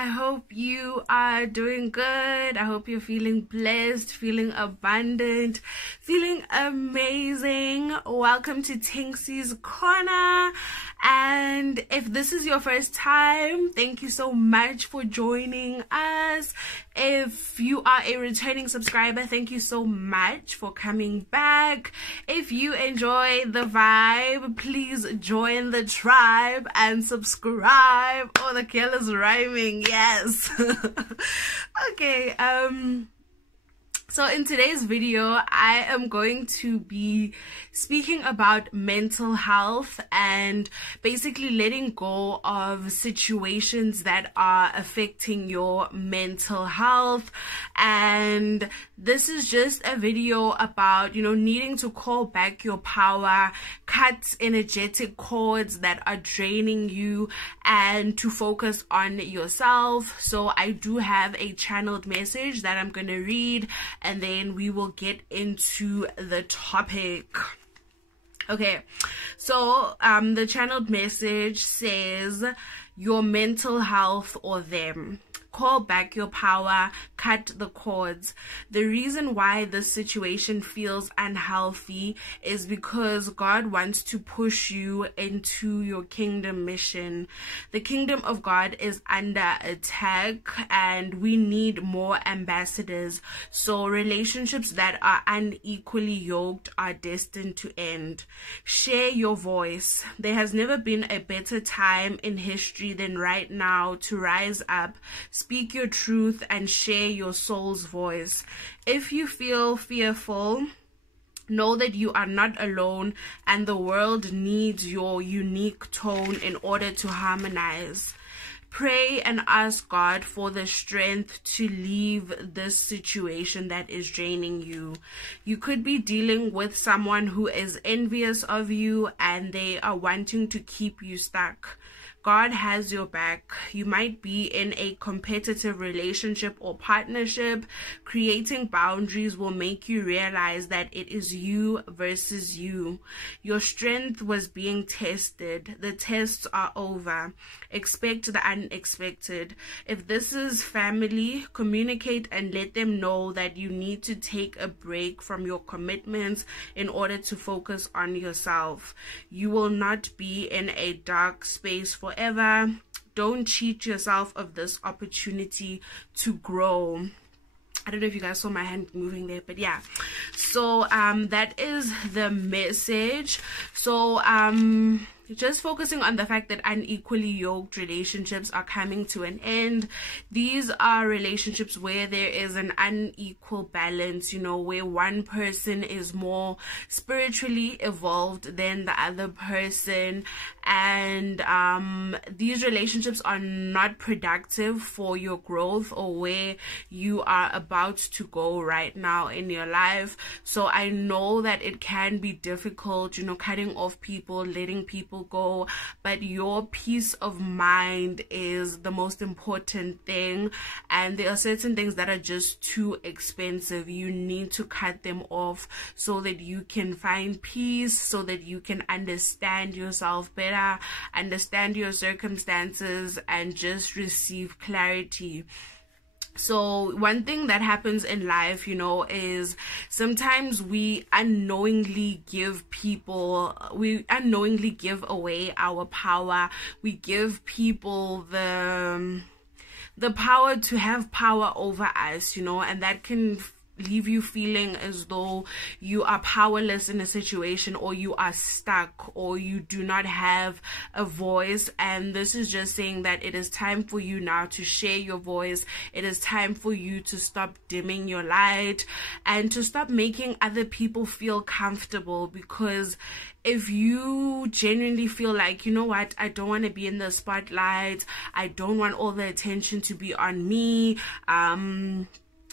I hope you are doing good. I hope you're feeling blessed, feeling abundant, feeling amazing. Welcome to Tinksy's Corner. And if this is your first time, thank you so much for joining us. If you are a returning subscriber, thank you so much for coming back. If you enjoy the vibe, please join the tribe and subscribe. Oh, the girl is rhyming. Yes. Okay. So in today's video, I am going to be speaking about mental health and basically letting go of situations that are affecting your mental health. And this is just a video about, needing to call back your power, cut energetic cords that are draining you, and to focus on yourself. So I do have a channeled message that I'm going to read, and then we will get into the topic. Okay, so the channeled message says, your mental health or them. Call back your power, cut the cords. The reason why this situation feels unhealthy is because God wants to push you into your kingdom mission. The kingdom of God is under attack and we need more ambassadors. So relationships that are unequally yoked are destined to end. Share your voice. There has never been a better time in history than right now to rise up, speak your truth, and share your soul's voice. If you feel fearful, know that you are not alone and the world needs your unique tone in order to harmonize. Pray and ask God for the strength to leave this situation that is draining you. You could be dealing with someone who is envious of you and they are wanting to keep you stuck. God has your back. You might be in a competitive relationship or partnership. Creating boundaries will make you realize that it is you versus you. Your strength was being tested. The tests are over. Expect the unexpected. If this is family, communicate and let them know that you need to take a break from your commitments in order to focus on yourself. You will not be in a dark space forever. Don't cheat yourself of this opportunity to grow. I don't know if you guys saw my hand moving there, but yeah. So that is the message. So just focusing on the fact that unequally yoked relationships are coming to an end. These are relationships where there is an unequal balance, where one person is more spiritually evolved than the other person. And these relationships are not productive for your growth or where you are about to go right now in your life. So I know that it can be difficult, cutting off people, letting people go, but your peace of mind is the most important thing. And there are certain things that are just too expensive. You need to cut them off so that you can find peace, so that you can understand yourself better, understand your circumstances, and just receive clarity. So one thing that happens in life, is sometimes we unknowingly give away our power. We give people the power to have power over us, and that can leave you feeling as though you are powerless in a situation, or you are stuck, or you do not have a voice. And this is just saying that it is time for you now to share your voice. It is time for you to stop dimming your light and to stop making other people feel comfortable. Because if you genuinely feel like, what, I don't want to be in the spotlight, I don't want all the attention to be on me,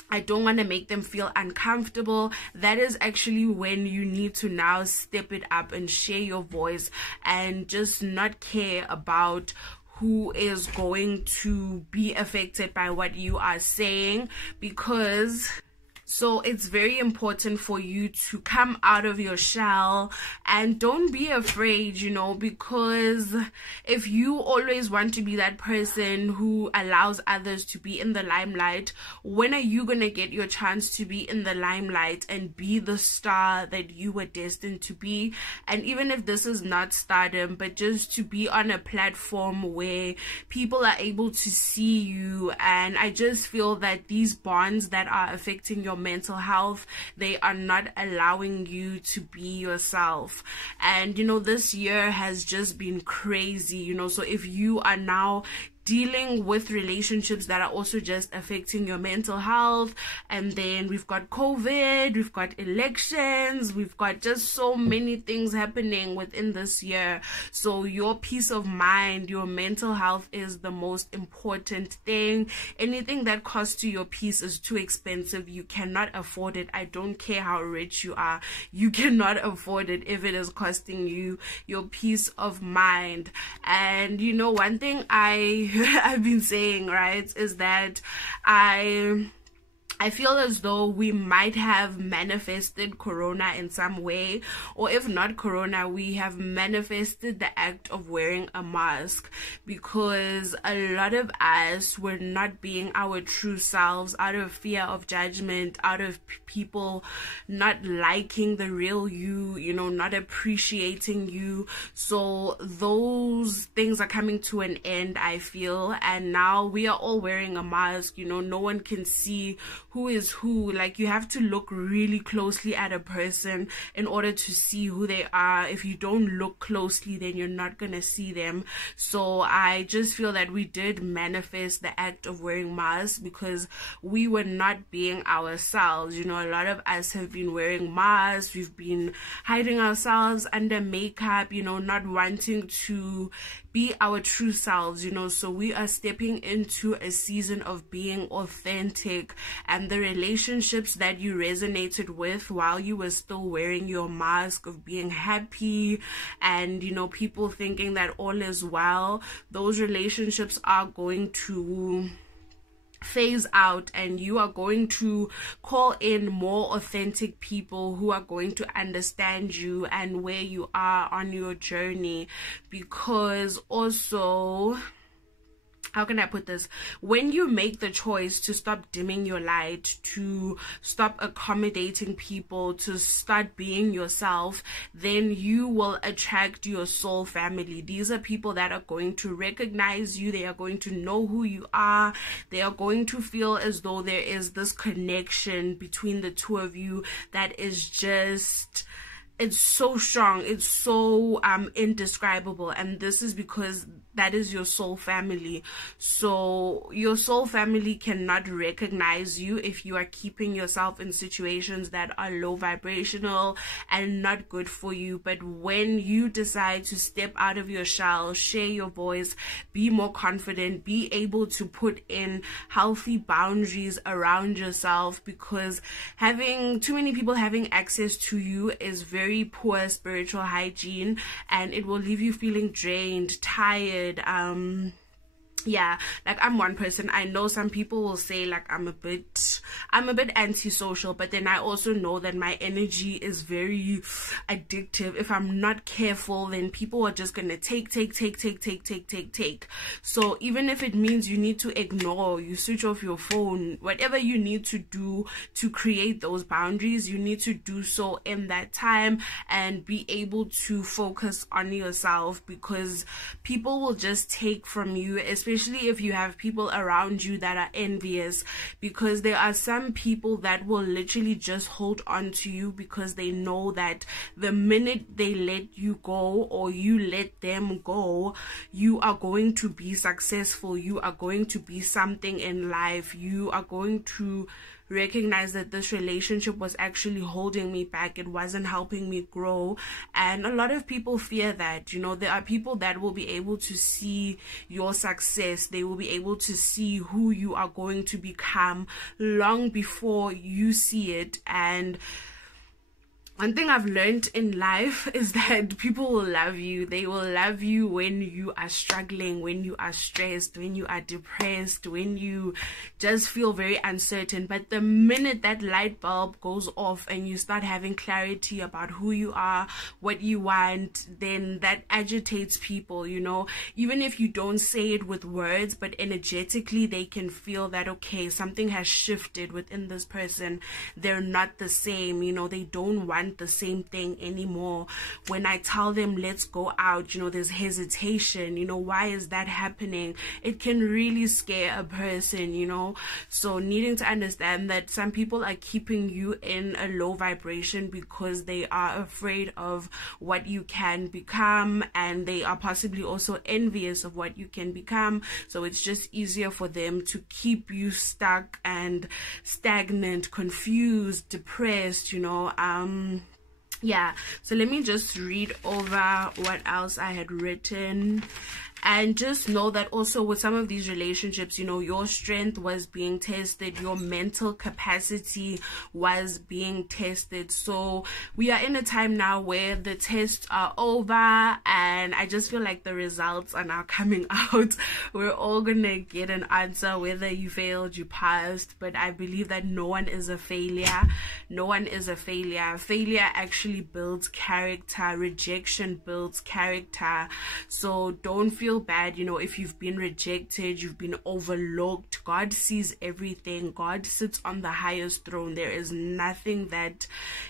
I don't want to make them feel uncomfortable, that is actually when you need to now step it up and share your voice and just not care about who is going to be affected by what you are saying. Because So it's very important for you to come out of your shell and don't be afraid, you know, because if you always want to be that person who allows others to be in the limelight, when are you going to get your chance to be in the limelight and be the star that you were destined to be? And even if this is not stardom, but just to be on a platform where people are able to see you. And I just feel that these bonds that are affecting your mental health, they are not allowing you to be yourself. And you know, this year has just been crazy, you know, so if you are now dealing with relationships that are also just affecting your mental health, and then we've got COVID, we've got elections, we've got just so many things happening within this year. So your peace of mind, your mental health is the most important thing. Anything that costs you your peace is too expensive. You cannot afford it. I don't care how rich you are, you cannot afford it if it is costing you your peace of mind. And you know, one thing I've been saying, right, is that I feel as though we might have manifested corona in some way, or if not corona, we have manifested the act of wearing a mask, because a lot of us were not being our true selves out of fear of judgment, out of people not liking the real you, you know, not appreciating you. So those things are coming to an end, I feel, and now we are all wearing a mask. You know, no one can see who is who. Like, you have to look really closely at a person in order to see who they are. If you don't look closely, then you're not gonna see them. So I just feel that we did manifest the act of wearing masks because we were not being ourselves. You know, a lot of us have been wearing masks, we've been hiding ourselves under makeup, you know, not wanting to be our true selves, you know. So we are stepping into a season of being authentic, and the relationships that you resonated with while you were still wearing your mask of being happy and, you know, people thinking that all is well, those relationships are going to phase out, and you are going to call in more authentic people who are going to understand you and where you are on your journey. Because also, how can I put this? When you make the choice to stop dimming your light, to stop accommodating people, to start being yourself, then you will attract your soul family. These are people that are going to recognize you. They are going to know who you are. They are going to feel as though there is this connection between the two of you that is just, it's so strong, it's so indescribable. And this is because that is your soul family. So your soul family cannot recognize you if you are keeping yourself in situations that are low vibrational and not good for you. But when you decide to step out of your shell, share your voice, be more confident, be able to put in healthy boundaries around yourself, because having too many people having access to you is very poor spiritual hygiene, and it will leave you feeling drained, tired. Yeah, like, I'm one person. I know some people will say like I'm a bit antisocial, but then I also know that my energy is very addictive. If I'm not careful, then people are just gonna take. So even if it means you need to ignore, you switch off your phone, whatever you need to do to create those boundaries, you need to do so in that time and be able to focus on yourself, because people will just take from you, especially if you have people around you that are envious, because there are some people that will literally just hold on to you because they know that the minute they let you go or you let them go, you are going to be successful, you are going to be something in life, you are going to recognize that this relationship was actually holding me back, it wasn't helping me grow. And a lot of people fear that, you know, there are people that will be able to see your success, they will be able to see who you are going to become long before you see it. And one thing I've learned in life is that people will love you. They will love you when you are struggling, when you are stressed, when you are depressed, when you just feel very uncertain. But the minute that light bulb goes off and you start having clarity about who you are, what you want, then that agitates people, you know. Even if you don't say it with words, but energetically they can feel that, okay, something has shifted within this person. They're not the same, you know, they don't want the same thing anymore. When I tell them let's go out, you know, there's hesitation, you know. Why is that happening? It can really scare a person, you know. So needing to understand that some people are keeping you in a low vibration because they are afraid of what you can become, and they are possibly also envious of what you can become. So it's just easier for them to keep you stuck and stagnant, confused, depressed, you know. Yeah, so let me just read over what else I had written. And just know that also with some of these relationships, you know, your strength was being tested, your mental capacity was being tested. So we are in a time now where the tests are over, and I just feel like the results are now coming out. We're all gonna get an answer, whether you failed, you passed. But I believe that no one is a failure. No one is a failure. Failure actually builds character. Rejection builds character. So don't feel bad, you know, if you've been rejected, you've been overlooked. God sees everything. God sits on the highest throne. There is nothing that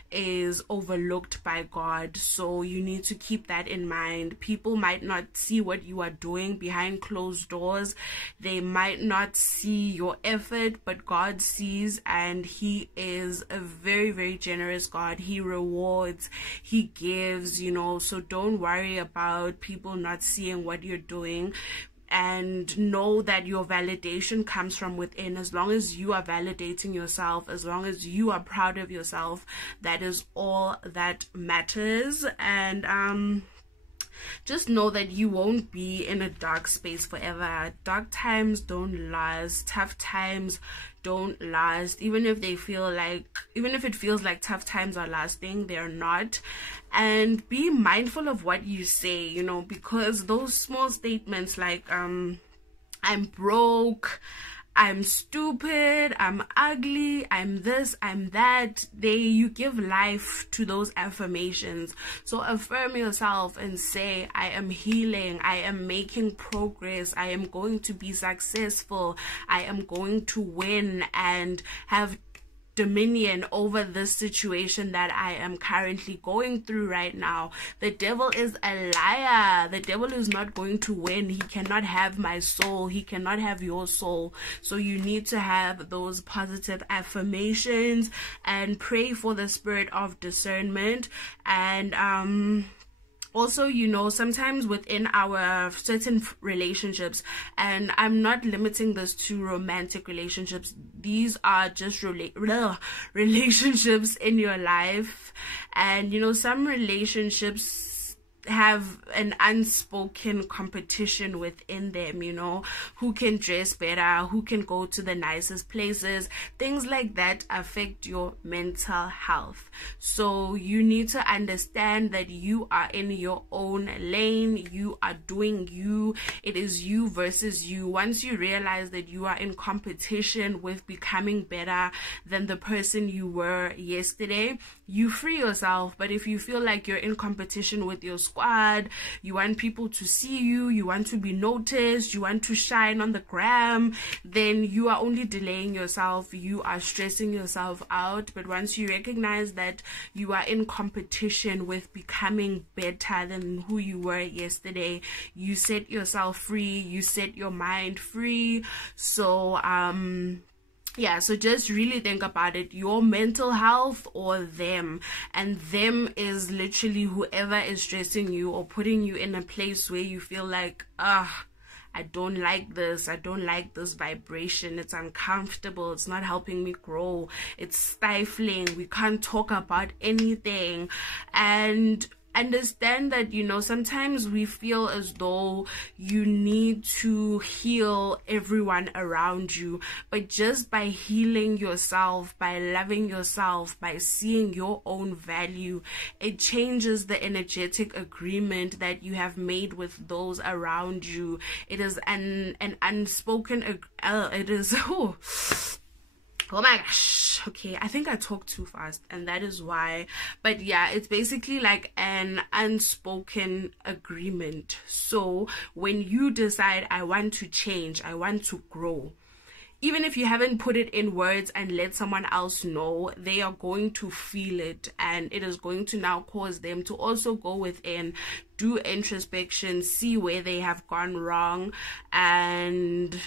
is overlooked by God. So you need to keep that in mind. People might not see what you are doing behind closed doors. They might not see your effort, but God sees, and He is a very, very generous God. He rewards, He gives, you know. So don't worry about people not seeing what you're doing, and know that your validation comes from within. As long as you are validating yourself, as long as you are proud of yourself, that is all that matters. And just know that you won't be in a dark space forever. Dark times don't last. Tough times don't last. Even if it feels like tough times are lasting, they're not. And be mindful of what you say, you know, because those small statements like I'm broke, I'm stupid, I'm ugly, I'm this, I'm that, you give life to those affirmations. So affirm yourself and say, I am healing, I am making progress, I am going to be successful, I am going to win and have dominion over this situation that I am currently going through right now. The devil is a liar. The devil is not going to win. He cannot have my soul. He cannot have your soul. So you need to have those positive affirmations and pray for the spirit of discernment. And also, you know, sometimes within our certain relationships, and I'm not limiting this to romantic relationships, these are just relationships in your life. And, you know, some relationships have an unspoken competition within them, you know, who can dress better, who can go to the nicest places. Things like that affect your mental health. So you need to understand that you are in your own lane. You are doing you. It is you versus you. Once you realize that you are in competition with becoming better than the person you were yesterday, you free yourself. But if you feel like you're in competition with your squad, you want people to see you, you want to be noticed, you want to shine on the gram, then you are only delaying yourself. You are stressing yourself out. But once you recognize that you are in competition with becoming better than who you were yesterday, you set yourself free, you set your mind free. So yeah, so just really think about it, your mental health or them. And them is literally whoever is stressing you or putting you in a place where you feel like, I don't like this. I don't like this vibration. It's uncomfortable. It's not helping me grow. It's stifling. We can't talk about anything. And understand that, you know, sometimes we feel as though you need to heal everyone around you, but just by healing yourself, by loving yourself, by seeing your own value, it changes the energetic agreement that you have made with those around you. It is an unspoken it is oh my gosh, okay, I think I talked too fast and that is why. But yeah, it's basically like an unspoken agreement. So when you decide, I want to change, I want to grow, even if you haven't put it in words and let someone else know, they are going to feel it, and it is going to now cause them to also go within, do introspection, see where they have gone wrong, and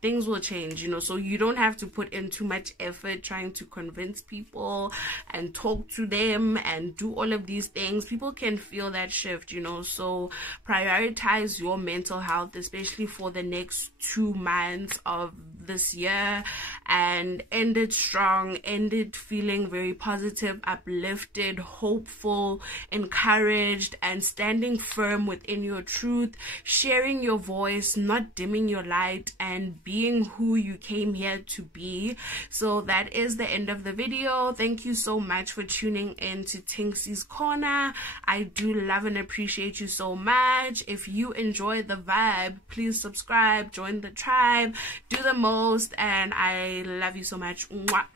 things will change, you know. So you don't have to put in too much effort trying to convince people and talk to them and do all of these things. People can feel that shift, you know. So prioritize your mental health, especially for the next 2 months of this year, and end it strong, end it feeling very positive, uplifted, hopeful, encouraged, and standing firm within your truth, sharing your voice, not dimming your light, and being who you came here to be. So that is the end of the video. Thank you so much for tuning in to Tinyiko's Corner. I do love and appreciate you so much. If you enjoy the vibe, please subscribe, join the tribe, do the most, and I love you so much. Mwah.